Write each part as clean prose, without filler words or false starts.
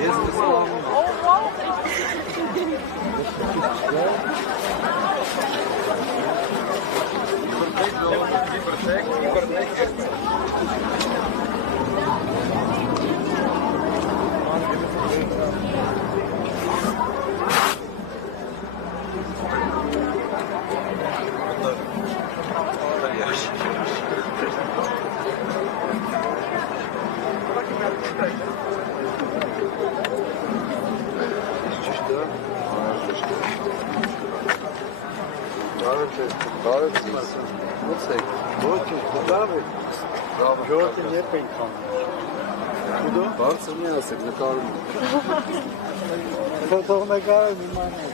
Ես տեսամ Ժողովրդին երբ ենք քանում։ բարձր մի ասեք, նկարում Թող նկարում իմանալ։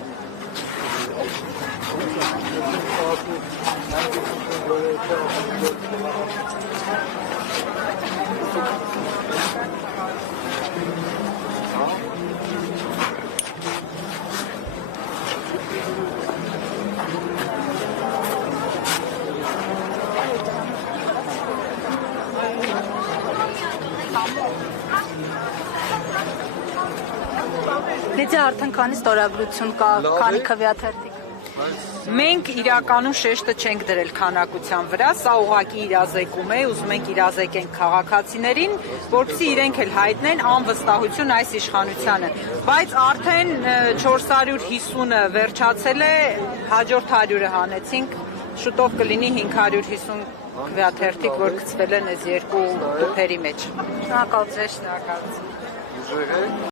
Լիդիա արդեն քանի ստորագրություն կա, քանի քվեաթերթիկ։ Մենք իրականում շեշտը չենք դրել քանակության վրա, սա ուղղակի իրազեկում է, ուզում ենք իրազեկենք քաղաքացիներին, որպեսզի իրենք էլ հայտնեն անվստահություն այս իշխանությանը, բայց արդեն 450-ը վերջացել է, հաջորդ 100-ը հանեցինք, շուտով կլինի 550 քվեաթերթիկ, որ գցվել են այս երկու տուփերի մեջ։ Շնորհակալություն։ Շնորհակալություն։